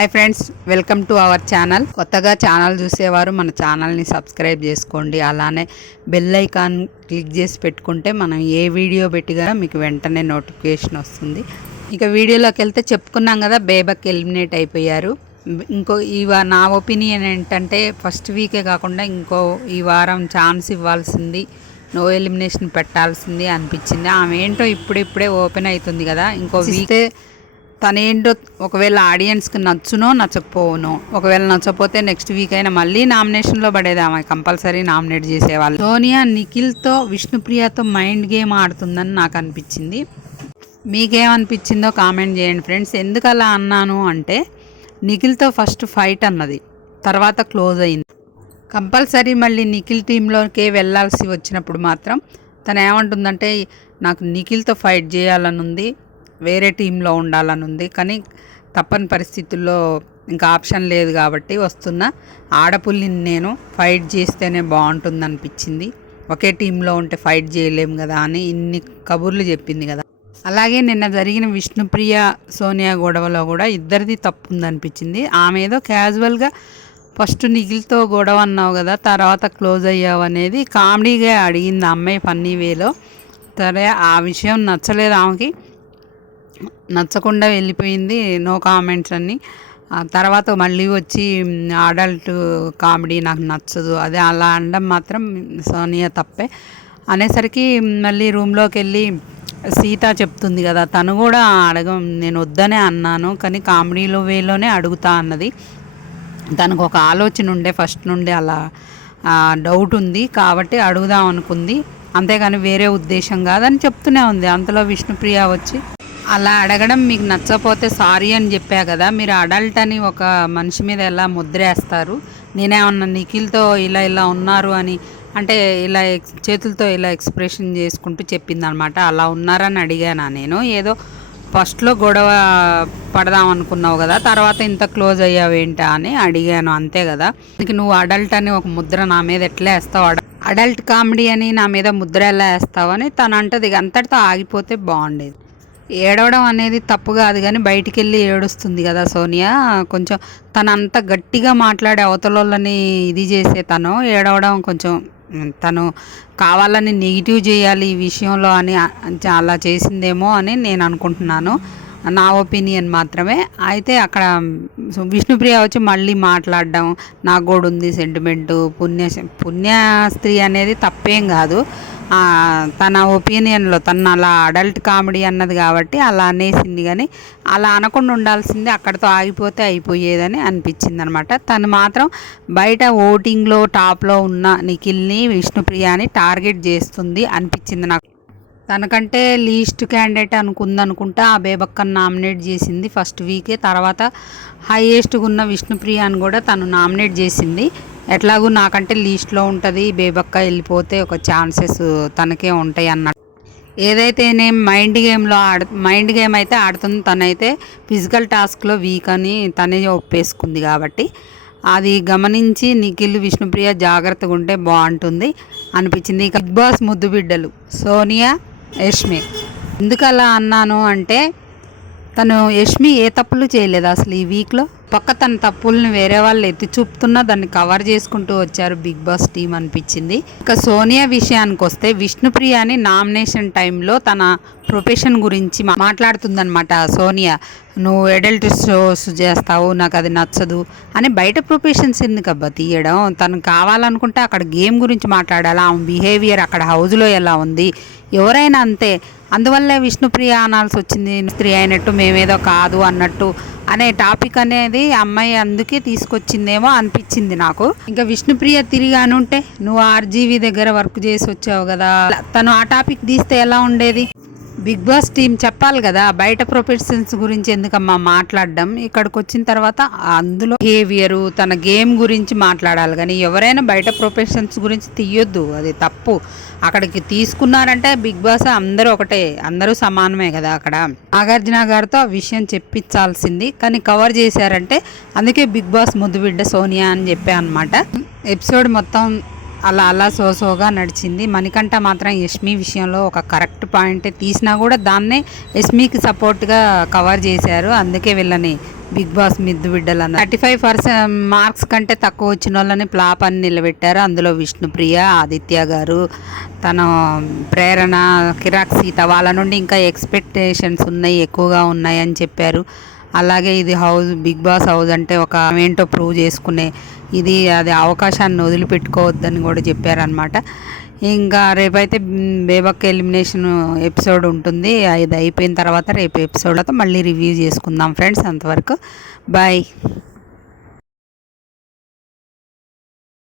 Hi friends, welcome to our channel. కొత్తగా channel చూసేవారు మన ఛానల్ని సబ్స్క్రైబ్ చేసుకోండి. అలానే బెల్ ఐకాన్ క్లిక్ చేసి పెట్టుకుంటే మనం ఏ వీడియో పెట్టిగా మీకు వెంటనే నోటిఫికేషన్ వస్తుంది. ఇక వీడియోలోకి వెళ్తే చెప్పుకున్నాం కదా, బేబక్ ఎలిమినేట్ అయిపోయారు. నా ఒపీనియన్ ఏంటంటే ఫస్ట్ వీకే కాకుండా ఈ వారం ఛాన్స్ ఇవ్వాల్సింది, నో ఎలిమినేషన్ పెట్టాల్సింది అనిపించింది. ఆమె ఏంటో ఇప్పుడే ఓపెన్ అవుతుంది కదా, ఇంకో వీక్ తనేంటో ఒకవేళ ఆడియన్స్కి నచ్చునో నచ్చకపోవునో, ఒకవేళ నచ్చపోతే నెక్స్ట్ వీక్ అయినా మళ్ళీ నామినేషన్లో పడేది. ఆమె కంపల్సరీ నామినేట్ చేసేవాళ్ళు. సోనియా నిఖిల్తో విష్ణుప్రియతో మైండ్ గేమ్ ఆడుతుందని నాకు అనిపించింది. మీకేమనిపించిందో కామెంట్ చేయండి ఫ్రెండ్స్. ఎందుకు అలా అన్నాను అంటే, నిఖిల్తో ఫస్ట్ ఫైట్ అన్నది, తర్వాత క్లోజ్ అయింది. కంపల్సరీ మళ్ళీ నిఖిల్ టీంలోకే వెళ్ళాల్సి వచ్చినప్పుడు మాత్రం తను ఏమంటుందంటే, నాకు నిఖిల్తో ఫైట్ చేయాలని ఉంది, వేరే టీంలో ఉండాలని ఉంది, కానీ తప్పని పరిస్థితుల్లో ఇంకా ఆప్షన్ లేదు కాబట్టి వస్తున్న ఆడపుల్లిని నేను ఫైట్ చేస్తేనే బాగుంటుంది అనిపించింది. ఒకే టీంలో ఉంటే ఫైట్ చేయలేము కదా అని ఇన్ని కబుర్లు చెప్పింది కదా. అలాగే నిన్న జరిగిన విష్ణుప్రియ సోనియా గొడవలో కూడా ఇద్దరిది తప్పు ఉందనిపించింది. ఆమె ఏదో క్యాజువల్గా ఫస్ట్ నిఖిల్తో గొడవ అన్నావు కదా, తర్వాత క్లోజ్ అయ్యావు అనేది కామెడీగా అడిగింది అమ్మాయి, ఫన్నీ వేలో. సరే, ఆ విషయం నచ్చలేదు ఆమెకి, నచ్చకుండా వెళ్ళిపోయింది, నో కామెంట్స్ అన్ని. తర్వాత మళ్ళీ వచ్చి అడల్ట్ కామెడీ నాకు నచ్చదు, అదే అలా అనడం మాత్రం సోనియా తప్పే అనేసరికి మళ్ళీ రూమ్లోకి వెళ్ళి సీత చెప్తుంది కదా, తను కూడా నేను వద్దనే అన్నాను కానీ కామెడీలో వేలోనే అడుగుతా అన్నది. తనకు ఒక ఆలోచన ఉండే ఫస్ట్ నుండి, అలా డౌట్ ఉంది కాబట్టి అడుగుదాం అనుకుంది, అంతేగాని వేరే ఉద్దేశం కాదని చెప్తూనే ఉంది. అంతలో విష్ణుప్రియ వచ్చి, అలా అడగడం మీకు నచ్చకపోతే సారీ అని చెప్పా కదా, మీరు అడల్ట్ అని ఒక మనిషి మీద ఎలా ముద్రేస్తారు, నేనేమన్నా నిఖిల్తో ఇలా ఉన్నారు అని అంటే ఇలా చేతులతో ఇలా ఎక్స్ప్రెషన్ చేసుకుంటూ చెప్పింది అనమాట. అలా ఉన్నారని అడిగానా నేను, ఏదో ఫస్ట్లో గొడవ పడదాం అనుకున్నావు కదా, తర్వాత ఇంత క్లోజ్ అయ్యావేంటా అని అడిగాను, అంతే కదా. ఇంక నువ్వు అడల్ట్ అని ఒక ముద్ర నా మీద ఎట్లా వేస్తావు, అడల్ట్ కామెడీ అని నా మీద ముద్ర ఎలా వేస్తావు అని తను అంటది. అంతటితో ఆగిపోతే బాగుండేది. ఏడవడం అనేది తప్పు కాదు కానీ బయటికి వెళ్ళి ఏడుస్తుంది కదా సోనియా. కొంచెం తను అంత గట్టిగా మాట్లాడే అవతలని ఇది చేసే తను ఏడవడం కొంచెం, తను కావాలని నెగిటివ్ చేయాలి ఈ విషయంలో అని అలా చేసిందేమో అని నేను అనుకుంటున్నాను, నా ఒపీనియన్ మాత్రమే. అయితే అక్కడ విష్ణుప్రియ వచ్చి మళ్ళీ మాట్లాడడం, నాకు కూడా ఉంది సెంటిమెంటు, పుణ్య స్త్రీ అనేది తప్పేం కాదు, తన ఒపీనియన్లో తను అలా అడల్ట్ కామెడీ అన్నది కాబట్టి అలా అనేసింది, కానీ అలా అనకుండా ఉండాల్సింది, అక్కడితో ఆగిపోతే అయిపోయేదని అనిపించింది అనమాట. తను మాత్రం బయట ఓటింగ్లో టాప్లో ఉన్న నిఖిల్ని, విష్ణుప్రియని టార్గెట్ చేస్తుంది అనిపించింది నాకు. తనకంటే లీస్ట్ క్యాండిడేట్ అనుకుంటా ఆ బేబక్కను నామినేట్ చేసింది ఫస్ట్ వీకే. తర్వాత హైయెస్ట్గా ఉన్న విష్ణుప్రియని కూడా తను నామినేట్ చేసింది. ఎట్లాగూ నాకంటే లీస్ట్లో ఉంటుంది, బేబక్క వెళ్ళిపోతే ఒక ఛాన్సెస్ తనకే ఉంటాయి అన్నట్టు. ఏదైతేనే మైండ్ గేమ్ అయితే ఆడుతుంది, తనైతే ఫిజికల్ టాస్క్లో వీక్ అని తనే ఒప్పేసుకుంది కాబట్టి అది గమనించి నిఖిల్, విష్ణుప్రియ జాగ్రత్తగా ఉంటే బాగుంటుంది అనిపించింది. ఇక బిగ్ బాస్ ముద్దు బిడ్డలు సోనియా, యష్మి. ఎందుకు అలా అన్నాను అంటే, తను యష్మి ఏ తప్పులు చేయలేదు అసలు ఈ వీక్లో. పక్క తన తప్పుల్ని వేరే వాళ్ళు ఎత్తి చూపుతున్నా దాన్ని కవర్ చేసుకుంటూ వచ్చారు బిగ్ బాస్ టీం అనిపించింది. ఇక సోనియా విషయానికి వస్తే, విష్ణుప్రియని నామినేషన్ టైంలో తన ప్రొఫెషన్ గురించి మాట్లాడుతుందనమాట సోనియా. నువ్వు అడల్ట్ షోస్ చేస్తావు, నాకు అది నచ్చదు అని. బయట ప్రొఫెషన్స్ ఎందుకబ్బా తీయడం, తను కావాలనుకుంటే అక్కడ గేమ్ గురించి మాట్లాడాలి, ఆమె బిహేవియర్ అక్కడ హౌస్లో ఎలా ఉంది, ఎవరైనా అంతే. అందువల్లే విష్ణుప్రియ అనాల్సి వచ్చింది, స్త్రీ అయినట్టు మేమేదో కాదు అన్నట్టు అనే టాపిక్ అనేది అమ్మాయి అందుకే తీసుకొచ్చిందేమో అనిపించింది నాకు. ఇంకా విష్ణుప్రియ తిరిగి అనుంటే, నువ్వు ఆర్జీవి దగ్గర వర్క్ చేసి వచ్చావు కదా, తను ఆ టాపిక్ తీస్తే ఎలా ఉండేది. బిగ్ బాస్ టీం చెప్పాలి కదా, బయట ప్రొఫెషన్స్ గురించి ఎందుకమ్మా మాట్లాడడం, ఇక్కడికి వచ్చిన తర్వాత అందులో బిహేవియరు, తన గేమ్ గురించి మాట్లాడాలి, కానీ ఎవరైనా బయట ప్రొఫెషన్స్ గురించి తీయొద్దు, అది తప్పు. అక్కడికి తీసుకున్నారంటే బిగ్ బాస్ అందరూ ఒకటే, అందరూ సమానమే కదా. అక్కడ నాగార్జున గారితో ఆ విషయం చెప్పించాల్సింది, కానీ కవర్ చేశారంటే అందుకే బిగ్ బాస్ ముద్దు బిడ్డ సోనియా అని చెప్పా అనమాట. ఎపిసోడ్ మొత్తం అలా సోగా నడిచింది. మణికంఠ మాత్రం యష్మి విషయంలో ఒక కరెక్ట్ పాయింట్ తీసినా కూడా దాన్నే యష్మికి సపోర్ట్గా కవర్ చేశారు, అందుకే వీళ్ళని బిగ్ బాస్ మిద్దు బిడ్డలు అన్న 35% మార్క్స్ కంటే తక్కువ వచ్చిన వాళ్ళని ఫ్లాప్ అని నిలబెట్టారు. అందులో విష్ణుప్రియ, ఆదిత్య గారు, తన ప్రేరణ, కిరాక్ సీత వాళ్ళ నుండి ఇంకా ఎక్స్పెక్టేషన్స్ ఉన్నాయి, ఎక్కువగా ఉన్నాయి అని చెప్పారు. అలాగే ఇది బిగ్ బాస్ హౌస్ అంటే ఒక ఏంటో ప్రూవ్ చేసుకునే ఇది, అది అవకాశాన్ని వదిలిపెట్టుకోవద్దని కూడా చెప్పారనమాట. ఇంకా రేపైతే బేబక్ ఎలిమినేషన్ ఎపిసోడ్ ఉంటుంది. ఇది అయిపోయిన తర్వాత రేపు ఎపిసోడ్తో మళ్ళీ రివ్యూ చేసుకుందాం ఫ్రెండ్స్. అంతవరకు బాయ్.